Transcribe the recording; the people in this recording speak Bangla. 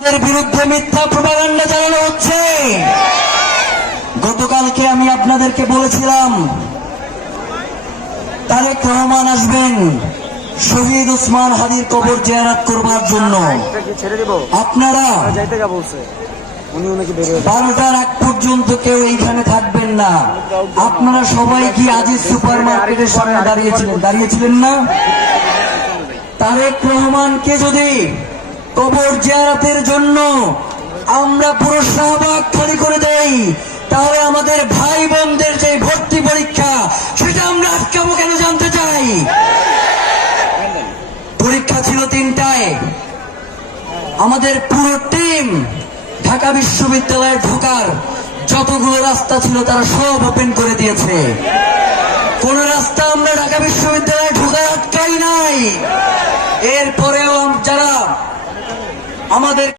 বিরুদ্ধে মিথ্যা প্রপাগান্ডা চালানো হচ্ছে। গতকালকে আমি আপনাদেরকে বলেছিলাম তারেক রহমান আসবেন শহীদ ওসমান হাদির কবর জিয়ারত করবার জন্য। আপনারা 12টার আগ পর্যন্ত কেউ এইখানে থাকবেন না। আপনারা সবাই কি আজিজ সুপার মার্কেটের সামনে দাঁড়িয়েছিলেন না? তারেক রহমানকে যদি কবর জিয়ারতের জন্য আমরা পুরো শাহবাগ খালি করে দেই, তাহলে আমাদের ভাই বোনদের যে ভর্তি পরীক্ষা সেটা আমরা আটকাবো কেন জানতে চাই। পরীক্ষা ছিল 3টায়। আমাদের পুরো টিম ঢাকা বিশ্ববিদ্যালয়ে ঢোকার যতগুলো রাস্তা ছিল তারা সব ওপেন করে দিয়েছে। কোন রাস্তা আমরা ঢাকা বিশ্ববিদ্যালয়ে ঢোকার আটকাই নাই। এরপরেও যারা আমাদের